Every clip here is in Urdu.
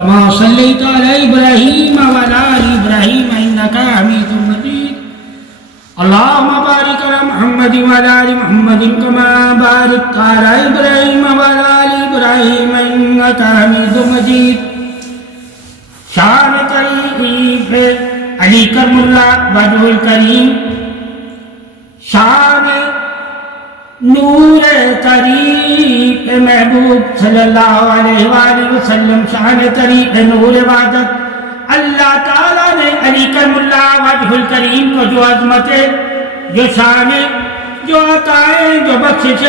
كما صليت على إبراهيم وعلى آل إبراهيم إنك حميد مجيد اللهم بارك على محمد وعلى آل محمد كما باركت على إبراهيم وعلى آل إبراهيم إنك حميد مجيد شان طریف علی کرم اللہ وجہ الکریم شان نور طریق محبوب صلی اللہ علیہ وآلہ وسلم شان طریق نور عبادت اللہ تعالیٰ نے علی کرم اللہ وجہ الکریم کو جو عظمت جو شان جو عطائیں جو بخشش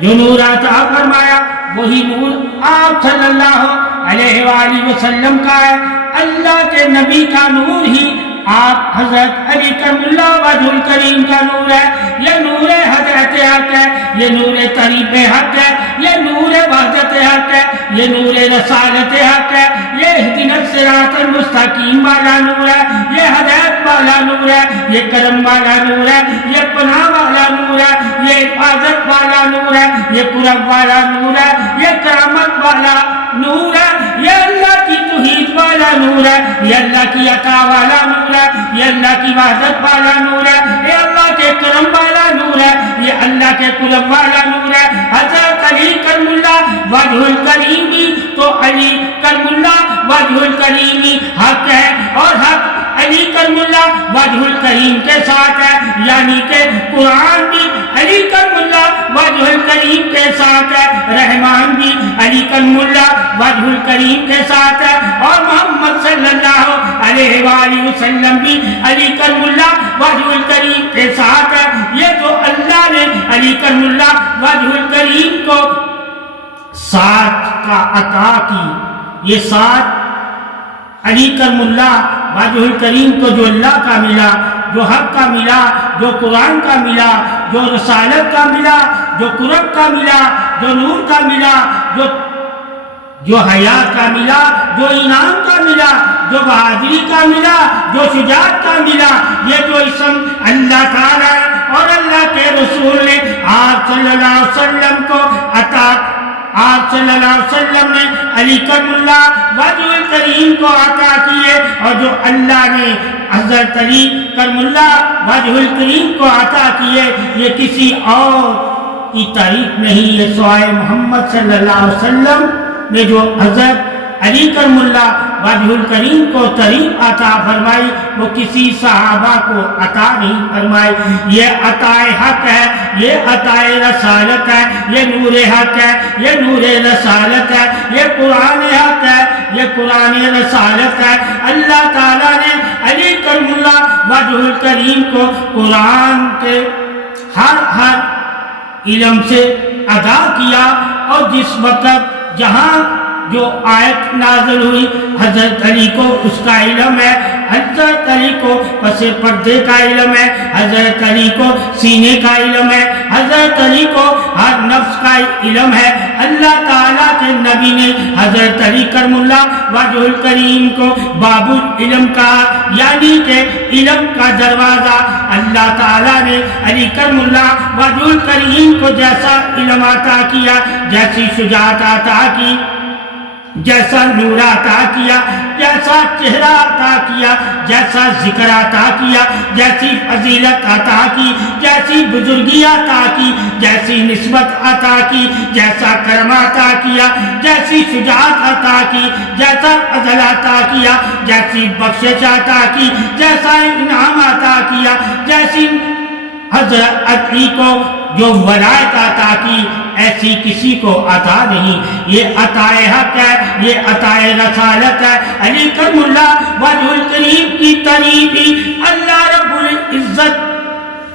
جو نور عطا فرمایا وہی نور آپ صلی اللہ علیہ وآلہ وسلم کا ہے اللہ کے نبی کا نور ہی آپ حضرت علی کرم اللہ وجہ الکریم کا نور ہے یہ نور حضرت حق ہے یہ نور طریق حق ہے یہ نور وحدت حق ہے یہ نور رسالت حق ہے یہ اہدنا الصراط المستقیم والا نور ہے یہ ہدایت والا نور ہے یہ کرم والا نور ہے یہ پناہ والا نور ہے یہ حفاظت والا نور ہے یہ قرب والا نور ہے یہ کرامت والا نور ہے یہ اللہ کی توحید والا نور ہے یہ اللہ کی عطا والا نور ہے یہ اللہ کی وحدت والا نور ہے یہ اللہ کے کرم والا نور ہے یہ اللہ کے قرب والا نور ہے حضرت علی کرم اللہ وجہ الکریمی تو علی کرم اللہ وجہ الکریمی حق ہے اور حق علی کرم اللہ وجہ الکریم کے ساتھ ہے یعنی کہ قرآن بھی علی کرم اللہ وجہ الکریم کے ساتھ ہے رحمان بھی علی کرم اللہ وجہ الکریم کے ساتھ ہے اور محمد صلی اللہ علیہ وآلہ وسلم بھی علی کرم اللہ وجہ الکریم کے ساتھ ہے یہ جو اللہ نے علی کرم اللہ وجہ الکریم کو ساتھ کا عطا کی یہ ساتھ علی کرم اللہ وجہ الکریم کو جو اللہ کا ملا جو حق کا ملا جو قرآن کا ملا جو رسالت کا ملا جو قرب کا ملا جو نور کا ملا جو حیات کا ملا جو انعام کا ملا جو بہادری کا ملا جو شجاعت کا ملا یہ جو اسم اللہ تعالیٰ اور اللہ کے رسول نے آپ صلی اللہ علیہ وسلم کو عطا آپ صلی اللہ علیہ وسلم نے علی کرم اللہ وجہ الکریم کو عطا کیے اور جو اللہ نے حضرت علی کرم اللہ وجہ الکریم کو عطا کیے یہ کسی اور کی تعریف نہیں یہ سوائے محمد صلی اللہ علیہ وسلم نے جو حضرت علی کرم اللہ وجہ الکریم کو تعریف عطا فرمائی وہ کسی صحابہ کو عطا نہیں فرمائی یہ عطا حق ہے یہ عطا رسالت ہے یہ نور حق ہے یہ نور رسالت ہے یہ قرآن حق ہے یہ قرآن رسالت ہے اللہ تعالیٰ نے علی کرم اللہ وجہ الکریم کو قرآن کے ہر علم سے آگاہ کیا اور جس وقت جہاں جو آیت نازل ہوئی حضرت علی کو اس کا علم ہے حضرت علی کو پس پردے کا علم ہے حضرت علی کو سینے کا علم ہے حضرت علی کو ہر نفس کا علم ہے اللہ تعالیٰ کے نبی نے حضرت علی کرم اللہ وجہ الکریم کو باب العلم کہا یعنی کہ علم کا دروازہ اللہ تعالیٰ نے علی کرم اللہ وجہ الکریم کو جیسا علم عطا کیا جیسی شجاعت عطا کی جیسا نور عطا کیا جیسا چہرہ عطا کیا جیسا ذکر عطا کیا جیسی فضیلت عطا کی جیسی بزرگی عطا کی جیسی نسبت عطا کی جیسا کرم عطا کیا جیسی شجاعت عطا کی جیسا فضل عطا کیا جیسی بخشش عطا کی جیسا انعام عطا کیا جیسی حضرت علی کو جو ولایت عطا کی ایسی کسی کو عطا نہیں یہ عطا حق ہے یہ عطا رسالت ہے علی کرم اللہ وجہ الکریم کی تعریف ہی اللہ رب العزت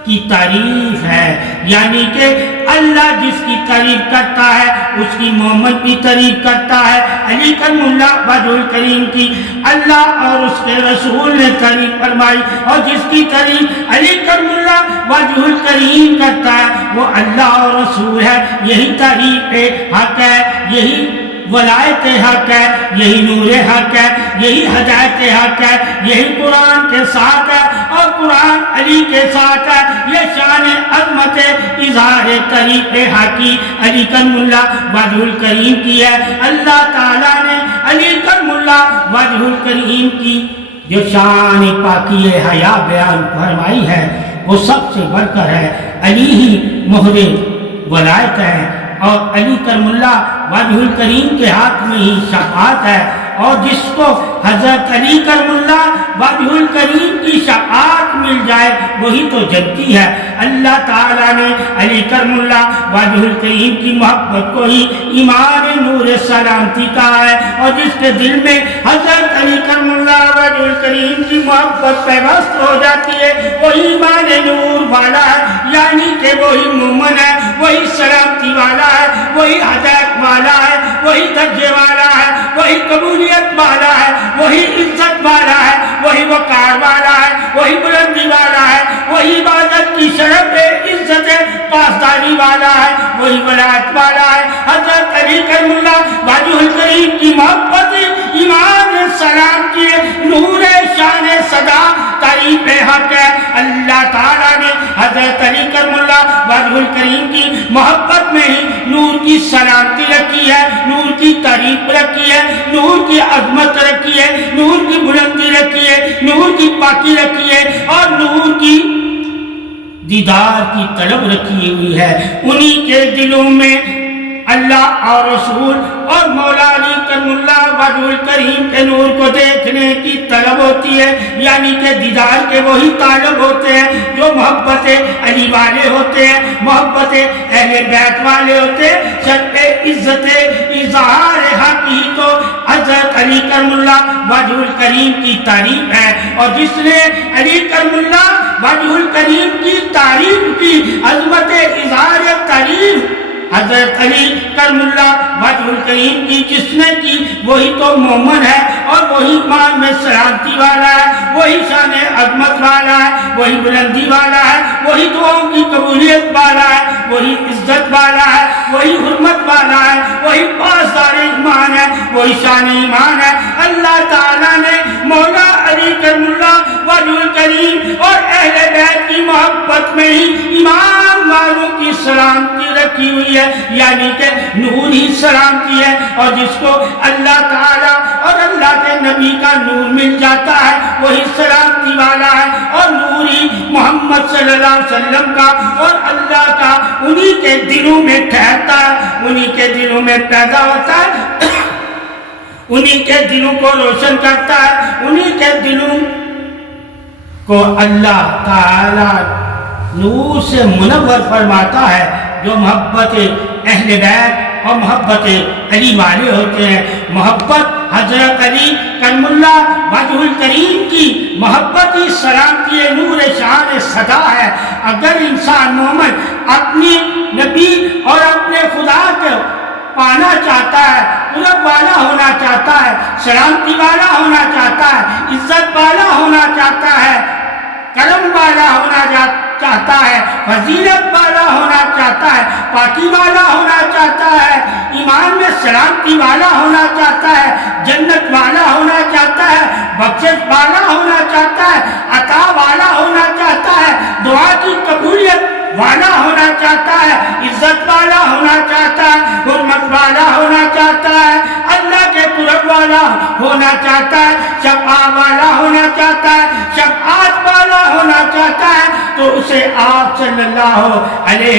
کی تعریف ہے یعنی کہ اللہ جس کی تعریف کرتا ہے اس کی محمد بھی تعریف کرتا ہے علی کرم اللہ وجہ الکریم کی اللہ اور اس کے رسول نے تعریف فرمائی اور جس کی تعریف علی کرم اللہ وجہ الکریم کرتا ہے وہ اللہ اور رسول ہے یہی تعریف حق ہے یہی ولایت حق ہے یہی نور حق ہے یہی ہدایت حق ہے یہی قرآن کے ساتھ ہے اور قرآن علی کے ساتھ ہے یہ شان عظمت اظہار طریق حقی علی کرم اللہ وجہ الکریم کی ہے اللہ تعالیٰ نے علی کرم وجہ الکریم کی جو شان پاکی حیا بیان فرمائی ہے وہ سب سے بڑھ کر ہے. علی ہی مہر ولایت ہے اور علی کرم اللہ وجہ الکریم کے ہاتھ میں ہی شفاعت ہے. اور جس کو حضرت علی کرم اللہ وجہ الکریم کی شفاعت مل جائے وہی تو جنتی ہے. اللہ تعالیٰ نے علی کرم اللہ وجہ الکریم کی محبت کو ہی ایمان نور سلامتی کہا ہے. اور جس کے دل میں حضرت علی کرم اللہ وجہ الکریم کی محبت پیوست ہو جاتی ہے وہی ایمان نور والا ہے. یعنی کہ وہی مومن ہے, وہی سلامتی والا ہے, وہی ہدایت والا ہے, وہی درجے والا ہے, وہی قبولیت والا ہے, وہی عزت والا ہے, وہی وقار والا ہے, وہی بلندی والا ہے, وہی عبادت کی شرف عزت پاسداری والا ہے, وہی ولایت والا ہے. حضرت علی کرم اللہ وجہ الکریم کی محبت ایمان سلام کی نور شان صدا تعریف حق ہے. اللہ تعالیٰ نے حضرت علی کرم اللہ وجہ الکریم کی محبت میں ہی نور کی سلامتی رکھی ہے, نور کی تعریف رکھی ہے, نور کی عظمت رکھی ہے, نور کی بلندی رکھی ہے, نور کی پاکی رکھی ہے اور نور کی دیدار کی طلب رکھی ہوئی ہے. انہی کے دلوں میں اللہ اور رسول اور مولا علی کرم اللہ وجہ الکریم کے نور کو دیکھنے کی طلب ہوتی ہے. یعنی کہ دیدار کے وہی طالب ہوتے ہیں جو محبت علی والے ہوتے ہیں, محبت اہل بیت والے ہوتے ہیں. شرط عزت اظہار حق ہی تو حضرت علی کرم اللہ وجہ الکریم کی تعریف ہے. اور جس نے علی کرم اللہ وجہ الکریم کی تعریف کی, عظمت اظہار تعریف حضرت علی کرم اللہ وجہ الکریم کی جس نے کی وہی تو مومن ہے اور وہی ایمان میں سلامتی والا ہے, وہی شان عظمت والا ہے, وہی بلندی والا ہے, وہی دعاؤں کی قبولیت والا ہے, وہی عزت والا ہے, وہی حرمت والا ہے, وہی پاسدار ایمان ہے, وہی شان ایمان ہے. اللہ تعالیٰ نے مولا علی کرم اللہ وجہ الکریم اور اہل بیت کی محبت میں ہی ایمان والوں کی سلامتی رکھی ہوئی ہے. یعنی کہ نور ہی سلامتی ہے. اور جس کو اللہ تعالیٰ اور اللہ کے نبی کا نور مل جاتا ہے وہی سلامتی والا ہے. اور نور ہی محمد صلی اللہ علیہ وسلم کا اور اللہ کا انہی کے دلوں میں ٹھہرتا ہے, انہی کے دلوں میں پیدا ہوتا ہے, انہی کے دلوں کو روشن کرتا ہے, انہی کے دلوں کو اللہ تعالیٰ نور سے منور فرماتا ہے. جو محبت اہل بیت اور محبت علی والے ہوتے ہیں, محبت حضرت علی کرم اللہ وجہ الکریم کی محبت ہی سلامتی نور شان صدا ہے. اگر انسان مومن اپنی نبی اور اپنے خدا کو پانا چاہتا ہے, قرب والا ہونا چاہتا ہے, سلامتی والا ہونا چاہتا ہے, عزت والا ہونا چاہتا ہے, کرم والا ہونا چاہتا ہے, فضیلت والا ہونا چاہتا ہے, پاکی والا ہونا چاہتا ہے, ایمان میں سلامتی والا ہونا چاہتا ہے, جنت والا ہونا چاہتا ہے, بخشش والا ہونا چاہتا ہے, عطا والا ہونا چاہتا ہے, دعا کی قبولیت والا ہونا چاہتا ہے, عزت والا ہونا چاہتا ہے, حرمت والا ہونا چاہتا ہے, اللہ کے قرب والا ہونا چاہتا ہے, شفاعت والا ہونا چاہتا ہے, شفاعت والا ہونا چاہتا ہے, تو اسے آپ صلی اللہ علیہ